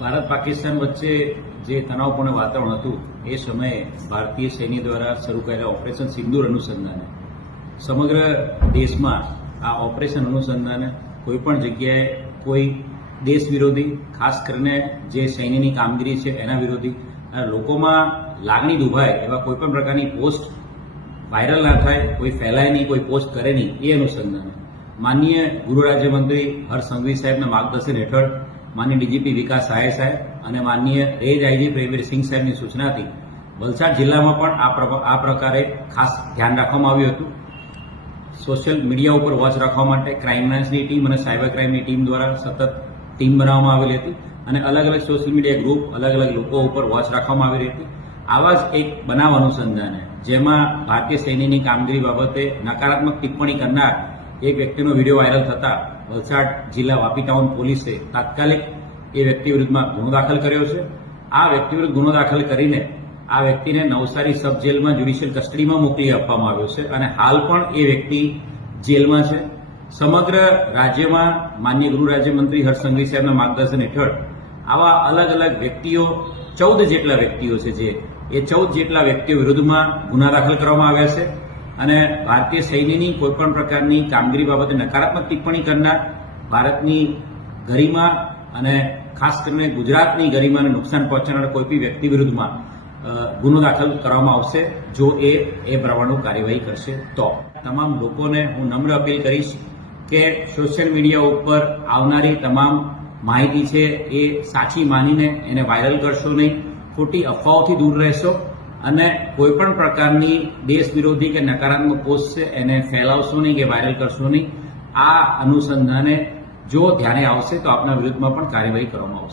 ભારત પાકિસ્તાન વચ્ચે જે તણાવપૂર્ણ વાતાવરણ હતું એ સમયે ભારતીય સૈન્ય દ્વારા શરૂ કરેલા ઓપરેશન સિંદૂર અનુસંધાને સમગ્ર દેશમાં આ ઓપરેશન અનુસંધાને કોઈપણ જગ્યાએ કોઈ દેશ વિરોધી, ખાસ કરીને જે સૈન્યની કામગીરી છે એના વિરોધી લોકોમાં લાગણી દુભાય એવા કોઈપણ પ્રકારની પોસ્ટ વાયરલ ના થાય, કોઈ ફેલાય નહીં, કોઈ પોસ્ટ કરે નહીં, એ અનુસંધાને માનનીય ગૃહ રાજ્યમંત્રી હર્ષ સંઘવી સાહેબના માર્ગદર્શન હેઠળ માનનીય ડીજીપી વિકાસ સહાય સાહેબ અને માનનીય રેન્જ આઈજી પ્રવીર સિંહ સાહેબની સૂચનાથી વલસાડ જિલ્લામાં પણ આ પ્રકારે ખાસ ધ્યાન રાખવામાં આવ્યું હતું. સોશિયલ મીડિયા ઉપર વોચ રાખવા માટે ક્રાઇમ બ્રાન્ચની ટીમ અને સાયબર ક્રાઇમની ટીમ દ્વારા સતત ટીમ બનાવવામાં આવેલી હતી અને અલગ અલગ સોશિયલ મીડિયા ગ્રુપ, અલગ અલગ લોકો ઉપર વોચ રાખવામાં આવેલી હતી. આવા જ એક બનાવ અનુસંધાને જેમાં ભારતીય સૈન્યની કામગીરી બાબતે નકારાત્મક ટિપ્પણી કરનાર એક વ્યક્તિનો વિડીયો વાયરલ થતા વલસાડ જિલ્લા વાપી ટાઉન પોલીસે તાત્કાલિક એ વ્યક્તિ વિરુદ્ધમાં ગુનો દાખલ કર્યો છે. આ વ્યક્તિ વિરુદ્ધ ગુનો દાખલ કરીને આ વ્યક્તિને નવસારી સબ જેલમાં જ્યુડિશિયલ કસ્ટડીમાં મોકલી આપવામાં આવ્યો છે અને હાલ પણ એ વ્યક્તિ જેલમાં છે. સમગ્ર રાજ્યમાં માનનીય ગૃહ રાજ્યમંત્રી હર્ષ સંઘવી સાહેબના માર્ગદર્શન હેઠળ આવા અલગ અલગ વ્યક્તિઓ 14 જેટલા વ્યક્તિઓ છે જે એ 14 જેટલા વ્યક્તિઓ વિરુદ્ધમાં ગુના દાખલ કરવામાં આવ્યા છે અને ભારતીય સૈન્યની કોઈપણ પ્રકારની કામગીરી બાબતે નકારાત્મક ટિપ્પણી કરનાર, ભારતની ગરિમા અને ખાસ કરીને ગુજરાતની ગરિમાને નુકસાન પહોંચાડનાર કોઈ બી વ્યક્તિ વિરુદ્ધમાં ગુનો દાખલ કરવામાં આવશે જો એ પ્રમાણેનું કાર્યવાહી કરશે તો. તમામ લોકોને હું નમ્ર અપીલ કરીશ કે સોશિયલ મીડિયા ઉપર આવનારી તમામ માહિતી છે એ સાચી માનીને એને વાયરલ કરશો નહીં, ખોટી અફવાઓથી દૂર રહેશો અને કોઈપણ પ્રકારની દેશ વિરોધી કે નકારાત્મક પોસ્ટ છે એને ફેલાવશો નહીં કે વાયરલ કરશો નહીં. આ અનુસંધાને જો ધ્યાને આવશે તો આપના વિરુદ્ધમાં પણ કાર્યવાહી કરવામાં આવશે.